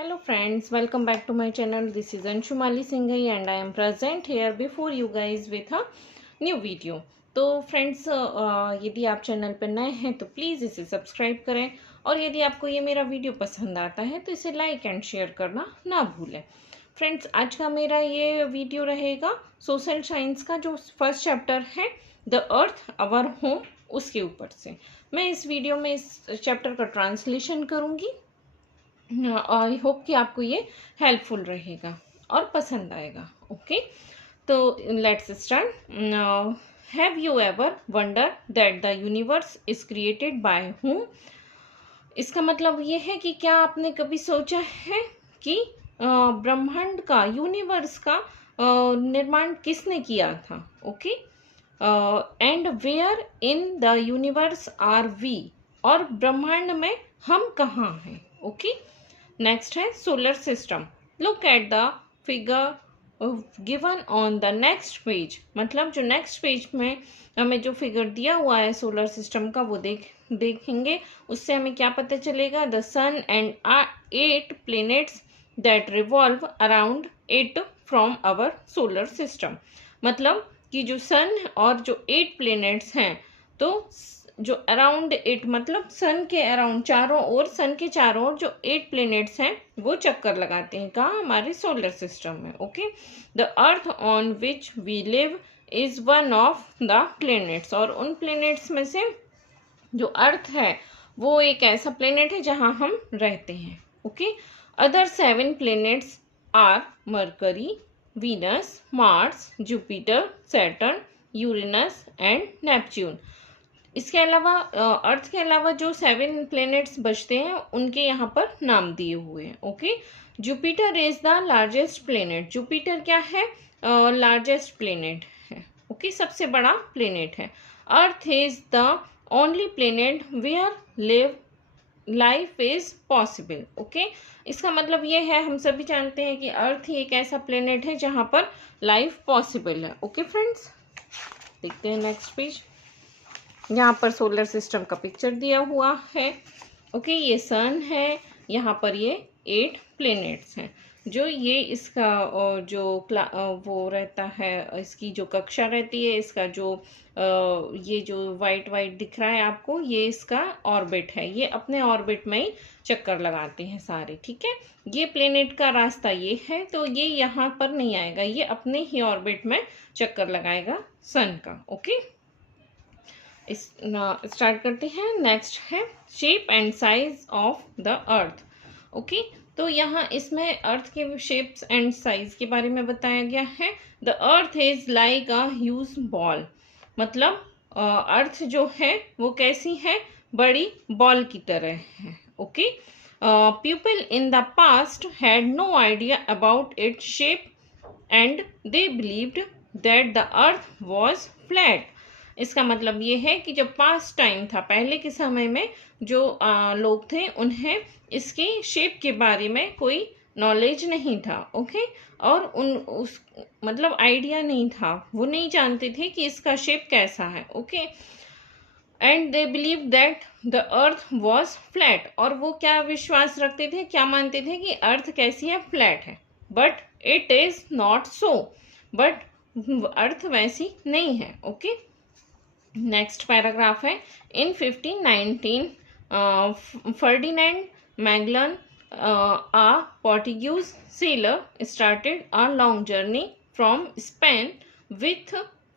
Hello friends, welcome back to my channel. This is Anshumali Singhai and I am present here before you guys with a new video. तो friends यदि आप channel पर नए हैं तो please इसे subscribe करें और यदि आपको ये मेरा वीडियो पसंद आता है तो इसे लाइक एंड शेयर करना ना भूलें। फ्रेंड्स आज का मेरा ये वीडियो रहेगा सोशल साइंस का जो फर्स्ट चैप्टर है द अर्थ आवर होम, उसके ऊपर से मैं इस वीडियो में इस चैप्टर का ट्रांसलेशन करूँगी। आई होप कि आपको ये हेल्पफुल रहेगा और पसंद आएगा। ओके, तो let's start. Have you ever wonder that the universe is created by whom? इसका मतलब ये है कि क्या आपने कभी सोचा है कि ब्रह्मांड का, यूनिवर्स का निर्माण किसने किया था? Okay, and where in the universe are we? और ब्रह्मांड में हम कहाँ हैं? ओके, नेक्स्ट है solar system. Look at the figure given on the next page. मतलब जो नेक्स्ट पेज में हमें जो फिगर दिया हुआ है सोलर सिस्टम का वो देखेंगे, उससे हमें क्या पता चलेगा? The sun and 8 planets that revolve around it from our solar system. मतलब कि जो सन और जो 8 प्लैनेट्स हैं, तो जो अराउंड इट मतलब सन के अराउंड चारों ओर, सन के चारों ओर जो 8 प्लैनेट्स हैं वो चक्कर लगाते हैं। कहाँ? हमारे सोलर सिस्टम में। Okay, the earth on which we live is one of the planets. और उन प्लैनेट्स में से जो अर्थ है वो एक ऐसा प्लैनेट है जहाँ हम रहते हैं। Okay, other 7 planets are Mercury, Venus, Mars, Jupiter, Saturn, Uranus and Neptune. इसके अलावा अर्थ के अलावा जो 7 प्लैनेट्स बचते हैं उनके यहाँ पर नाम दिए हुए हैं। Okay, Jupiter is the largest planet. Jupiter क्या है? लार्जेस्ट प्लैनेट है। ओके, सबसे बड़ा प्लैनेट है। Earth is the only planet where life is possible. Okay, इसका मतलब ये है, हम सभी जानते हैं कि अर्थ ही एक ऐसा प्लैनेट है जहाँ पर लाइफ पॉसिबल है। ओके फ्रेंड्स, देखते हैं नेक्स्ट पेज। यहाँ पर सोलर सिस्टम का पिक्चर दिया हुआ है। ओके, ये सन है, यहाँ पर ये 8 प्लैनेट्स हैं। जो ये इसका जो वो रहता है, इसकी जो कक्षा रहती है, इसका जो ये जो वाइट वाइट दिख रहा है आपको, ये इसका ऑर्बिट है। ये अपने ऑर्बिट में ही चक्कर लगाते हैं सारे। ठीक है, ये प्लैनेट का रास्ता ये है, तो ये यहाँ पर नहीं आएगा, ये अपने ही ऑर्बिट में चक्कर लगाएगा सन का। ओके, स्टार्ट करते हैं। नेक्स्ट है shape and size of the earth. Okay, तो यहाँ इसमें अर्थ के शेप्स एंड साइज के बारे में बताया गया है। The earth is like a huge ball. मतलब अर्थ जो है वो कैसी है? बड़ी बॉल की तरह है। Okay, people in the past had no idea about its shape and they believed that the earth was flat. इसका मतलब ये है कि जब पास्ट टाइम था, पहले के समय में जो लोग थे, उन्हें इसकी शेप के बारे में कोई नॉलेज नहीं था। ओके, और उस मतलब आइडिया नहीं था, वो नहीं जानते थे कि इसका शेप कैसा है। Okay, and they believe that the earth was flat. और वो क्या विश्वास रखते थे, क्या मानते थे कि अर्थ कैसी है? फ्लैट है। But it is not so. But earth वैसी नहीं है। ओके, नेक्स्ट पैराग्राफ है। इन 1519 Ferdinand Magellan a Portuguese sailor started a long journey from Spain with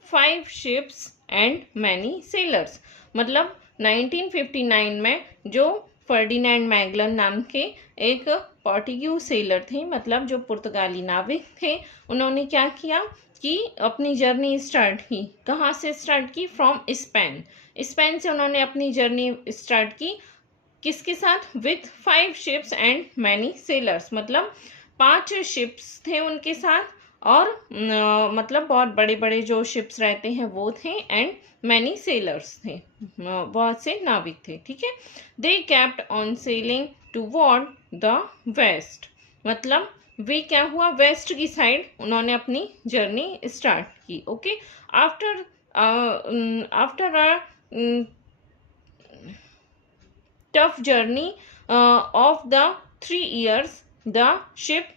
5 ships and many sailors। मतलब 1959 में जो फर्डिनेंड मैगलन नाम के एक पोर्टुगीज सेलर थे, मतलब जो पुर्तगाली नाविक थे, उन्होंने क्या किया कि अपनी जर्नी स्टार्ट की। कहाँ से स्टार्ट की? From Spain. स्पेन से उन्होंने अपनी जर्नी स्टार्ट की। किसके साथ? With 5 ships and many sellers. मतलब 5 शिप्स थे उनके साथ, और मतलब बहुत बड़े बड़े जो शिप्स रहते हैं वो थे, एंड मैनी सेलर्स थे, बहुत से नाविक थे। ठीक है, they kept on sailing toward the west. मतलब वे क्या हुआ? वेस्ट की साइड उन्होंने अपनी जर्नी स्टार्ट की। Okay, after a tough journey of the 3 years, the ship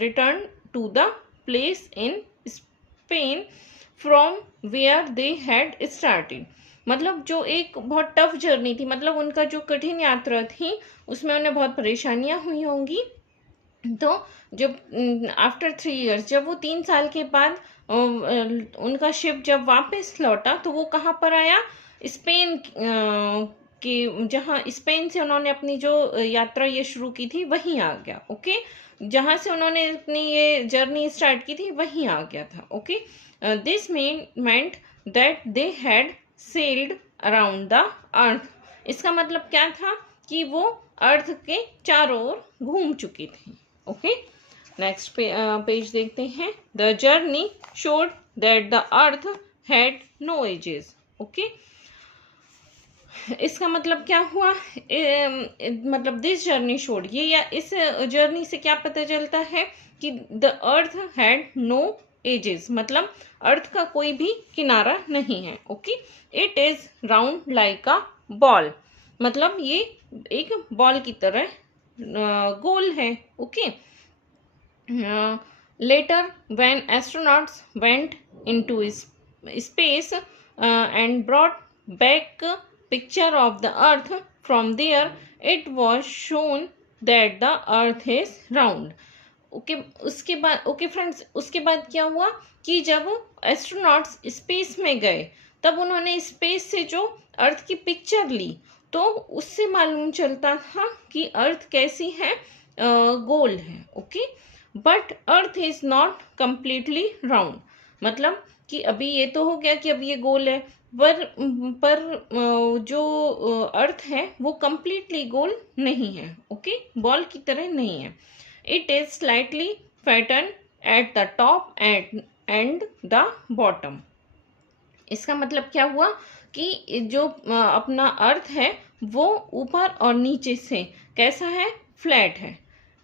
return to the place in Spain from where they had started. मतलब जो एक बहुत टफ जर्नी थी, मतलब उनका जो कठिन यात्रा थी उसमें उन्हें बहुत परेशानियां हुई होंगी। तो जब आफ्टर 3 years, जब वो 3 साल के बाद उनका शिप जब वापस लौटा तो वो कहाँ पर आया, स्पेन के, जहाँ स्पेन से उन्होंने अपनी जो यात्रा ये शुरू की थी वहीं आ गया। ओके, जहाँ से उन्होंने अपनी ये जर्नी स्टार्ट की थी वहीं आ गया था। Okay, this meant that they had sailed around the earth। इसका मतलब क्या था कि वो अर्थ के चारों ओर घूम चुकी थी। ओके, नेक्स्ट पेज देखते हैं। The journey showed that the earth had no edges. Okay, इसका मतलब क्या हुआ, मतलब दिस जर्नी शोड, ये या इस जर्नी से क्या पता चलता है कि the earth had no edges, मतलब अर्थ का कोई भी किनारा नहीं है। Okay, it is round like a ball, मतलब ये एक बॉल की तरह गोल है। Okay, later when astronauts went into space and brought back a picture of the earth from there, it was shown that the earth is round। Okay, उसके बाद okay friends, उसके बाद क्या हुआ कि जब एस्ट्रोनॉट्स स्पेस में गए तब उन्होंने स्पेस से जो अर्थ की पिक्चर ली तो उससे मालूम चलता था कि अर्थ कैसी है, गोल है। Okay, but earth is not completely round, मतलब कि अभी ये तो हो गया कि अब ये गोल है, पर जो अर्थ है वो कंप्लीटली गोल नहीं है। ओके, बॉल की तरह नहीं है। It is slightly flatten at the top and the bottom. इसका मतलब क्या हुआ कि जो अपना अर्थ है वो ऊपर और नीचे से कैसा है, फ्लैट है।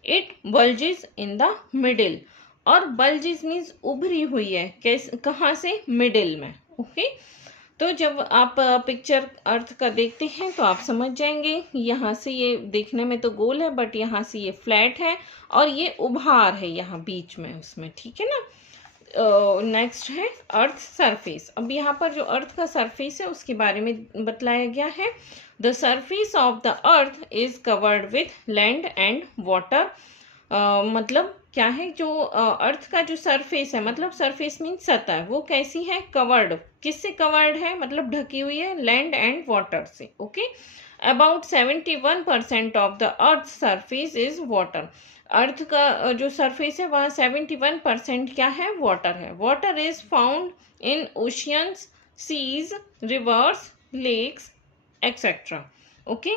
It bulges in the middle, और बल्जेस मीन्स उभरी हुई है, कैसे, कहाँ से, मिडिल में। ओके, तो जब आप पिक्चर अर्थ का देखते हैं तो आप समझ जाएंगे, यहाँ से ये देखने में तो गोल है बट यहाँ से ये फ्लैट है और ये उभार है यहाँ बीच में उसमें। ठीक है ना। नेक्स्ट है अर्थ सरफेस। अब यहाँ पर जो अर्थ का सरफेस है उसके बारे में बतलाया गया है। The surface of the earth is covered with land and water. मतलब क्या है, जो अर्थ का जो सरफेस है, मतलब सरफेस मीन सतह, वो कैसी है, कवर्ड, किससे कवर्ड है, मतलब ढकी हुई है, लैंड एंड वाटर से। Okay, about 71% of the earth surface is water. Earth का जो सरफेस है वहाँ 71% क्या है, वाटर है। Water is found in oceans, seas, rivers, lakes etcetera. Okay,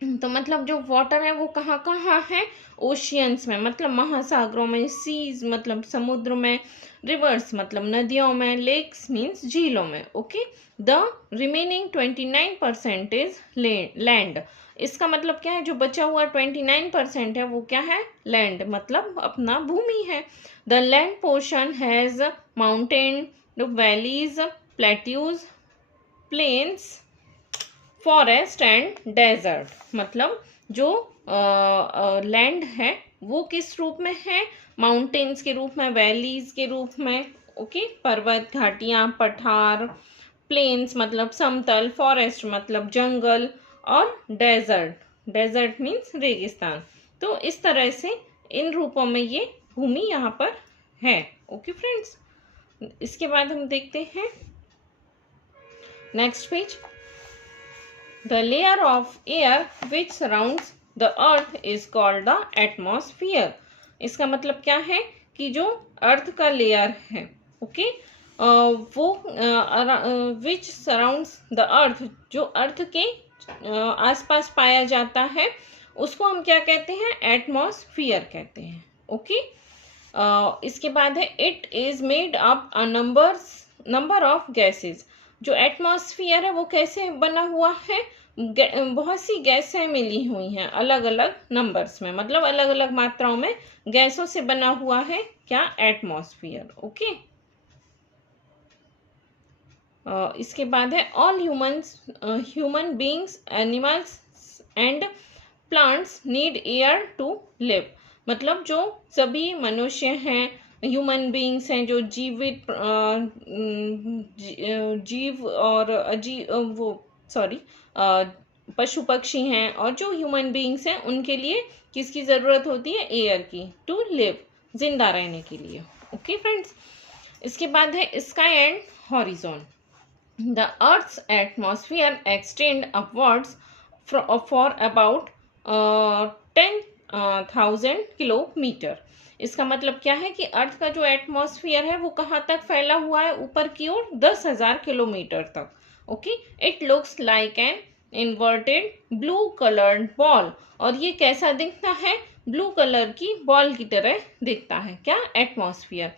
तो मतलब जो वाटर है वो कहाँ कहाँ है, ओशियंस में, मतलब महासागरों में, सीज मतलब समुद्र में, रिवर्स मतलब नदियों में, लेक्स मीन्स झीलों में। Okay, the remaining 29% is land. इसका मतलब क्या है, जो बचा हुआ 29% है वो क्या है, लैंड, मतलब अपना भूमि है। The land portion has mountain, valleys, plateaus, plains, forest and desert. मतलब जो लैंड है वो किस रूप में है, माउंटेन्स के रूप में, वैलीज के रूप में, ओके, पर्वत, घाटियां, पठार, प्लेन्स मतलब समतल, फॉरेस्ट मतलब जंगल, और डेजर्ट मीन्स रेगिस्तान। तो इस तरह से इन रूपों में ये भूमि यहाँ पर है। ओके फ्रेंड्स, इसके बाद हम देखते हैं next page. The layer of air which surrounds the earth is called the atmosphere। इसका मतलब क्या है कि जो अर्थ का लेयर है, ओके, वो which surrounds the earth, जो अर्थ के आसपास पाया जाता है उसको हम क्या कहते हैं, एटमॉस्फियर कहते हैं। ओके, इसके बाद है it is made up a number of gases. जो एटमॉस्फियर है वो कैसे बना हुआ है, बहुत सी गैसें मिली हुई हैं अलग अलग नंबर्स में, मतलब अलग अलग मात्राओं में गैसों से बना हुआ है क्या, एटमॉस्फियर। ओके, इसके बाद है all human beings, animals and plants need air to live, मतलब जो सभी मनुष्य हैं, ह्यूमन बीइंग्स हैं, जो जीवित जीव और पशु पक्षी हैं और जो ह्यूमन बीइंग्स हैं, उनके लिए किसकी ज़रूरत होती है? एयर की, टू लिव, जिंदा रहने के लिए। ओके फ्रेंड्स, इसके बाद है sky and horizon. The earth's atmosphere extend upwards for about 10,000 kilometre. इसका मतलब क्या है कि अर्थ का जो एटमॉस्फेयर है वो कहाँ तक फैला हुआ है? ऊपर की ओर 10,000 किलोमीटर तक। Okay, it looks like an inverted blue coloured ball, और ये कैसा दिखता है? ब्लू कलर की बॉल की तरह दिखता है। क्या? Atmosphere.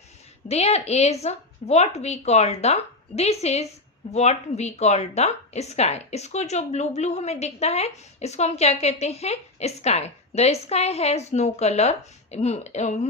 There is what we call the this is what we call the sky. इसको जो ब्लू ब्लू हमें दिखता है, इसको हम क्या कहते हैं? Sky. The sky has no colour.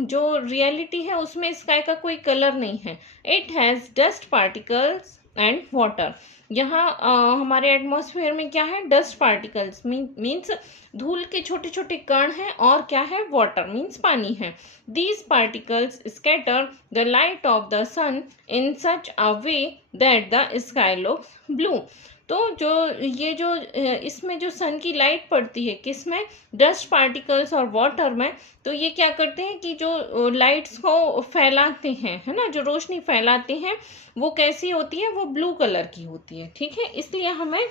जो रियलिटी है उसमें स्काई का कोई कलर नहीं है। It has dust particles and water. यहाँ हमारे एटमॉस्फेयर में क्या है? डस्ट पार्टिकल्स मीन्स धूल के छोटे छोटे कण हैं, और क्या है? वाटर मीन्स पानी है। These particles scatter the light of the sun in such a way that the sky looks blue. तो जो ये जो इसमें जो सन की लाइट पड़ती है, किस में? डस्ट पार्टिकल्स और वाटर में। तो ये क्या करते हैं कि जो लाइट्स को फैलाते हैं, है ना, जो रोशनी फैलाते हैं, वो कैसी होती है? वो ब्लू कलर की होती है। ठीक है, इसलिए हमें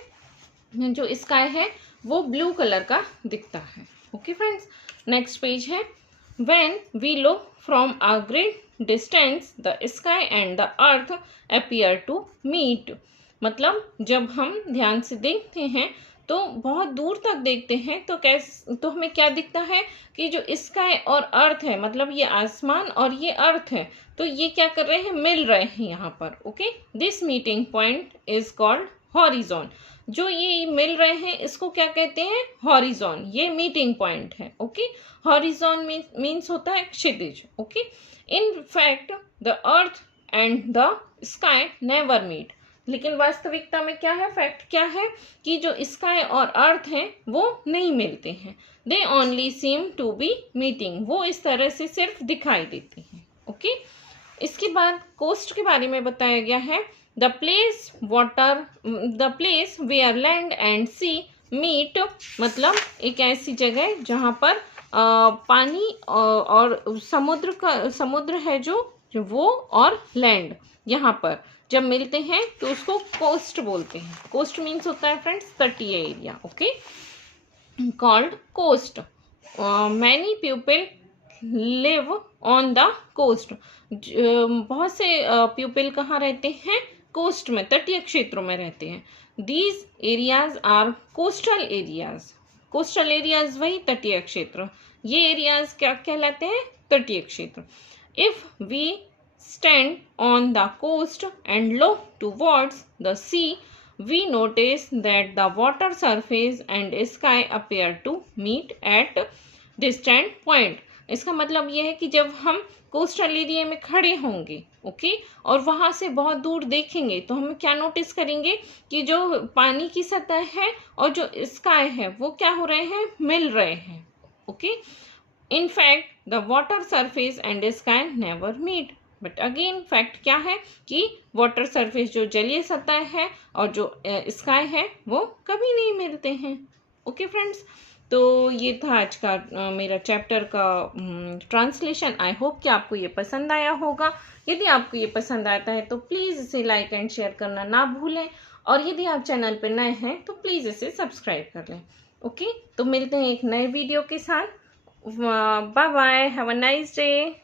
जो स्काई है वो ब्लू कलर का दिखता है। ओके फ्रेंड्स, नेक्स्ट पेज है। When we look from a great distance the sky and the earth appear to meet. मतलब जब हम ध्यान से देखते हैं तो बहुत दूर तक देखते हैं तो हमें क्या दिखता है? कि जो स्काई और अर्थ है, मतलब ये आसमान और ये अर्थ है, तो ये क्या कर रहे हैं? मिल रहे हैं यहाँ पर। Okay, this meeting point is called horizon. जो ये मिल रहे हैं इसको क्या कहते हैं? हॉरिजॉन। ये मीटिंग पॉइंट है। ओके, हॉरिजॉन मीन्स होता है क्षितिज। Okay, in fact the earth and the sky never meet. लेकिन वास्तविकता में क्या है? फैक्ट क्या है? कि जो स्काई और अर्थ हैं वो नहीं मिलते हैं। They only seem to be meeting. वो इस तरह से सिर्फ दिखाई देते हैं। ओके, इसके बाद कोस्ट के बारे में बताया गया है। The place where land and sea meet, मतलब एक ऐसी जगह जहाँ पर पानी और समुद्र है जो वो और लैंड यहाँ पर जब मिलते हैं तो उसको कोस्ट बोलते हैं। कोस्ट मीन्स होता है फ्रेंड्स तटीय area. Okay, called coast. Many people live on the coast. बहुत से पीपल कहाँ रहते हैं? कोस्ट में, तटीय क्षेत्रों में रहते हैं। These areas are coastal areas. Coastal areas वही तटीय क्षेत्र। ये एरियाज क्या कहलाते हैं? तटीय क्षेत्र। If we stand on the coast and look towards the sea, we notice that the water surface and sky appear to meet at distant point. इसका मतलब यह है कि जब हम कोस्टल एरिया में खड़े होंगे, ओके, और वहाँ से बहुत दूर देखेंगे तो हम क्या नोटिस करेंगे? कि जो पानी की सतह है और जो स्काई है वो क्या हो रहे हैं? मिल रहे हैं। Okay, in fact the water surface and sky never meet. But again fact क्या है? कि वाटर सरफेस जो जलीय सतह है और जो स्काई है वो कभी नहीं मिलते हैं। ओके फ्रेंड्स, तो ये था आज का मेरा चैप्टर का ट्रांसलेशन। आई होप कि आपको ये पसंद आया होगा। यदि आपको ये पसंद आता है तो प्लीज़ इसे लाइक एंड शेयर करना ना भूलें, और यदि आप चैनल पर नए हैं तो प्लीज़ इसे सब्सक्राइब कर लें। ओके, तो मिलते हैं एक नए वीडियो के साथ। Bye bye, have a nice day.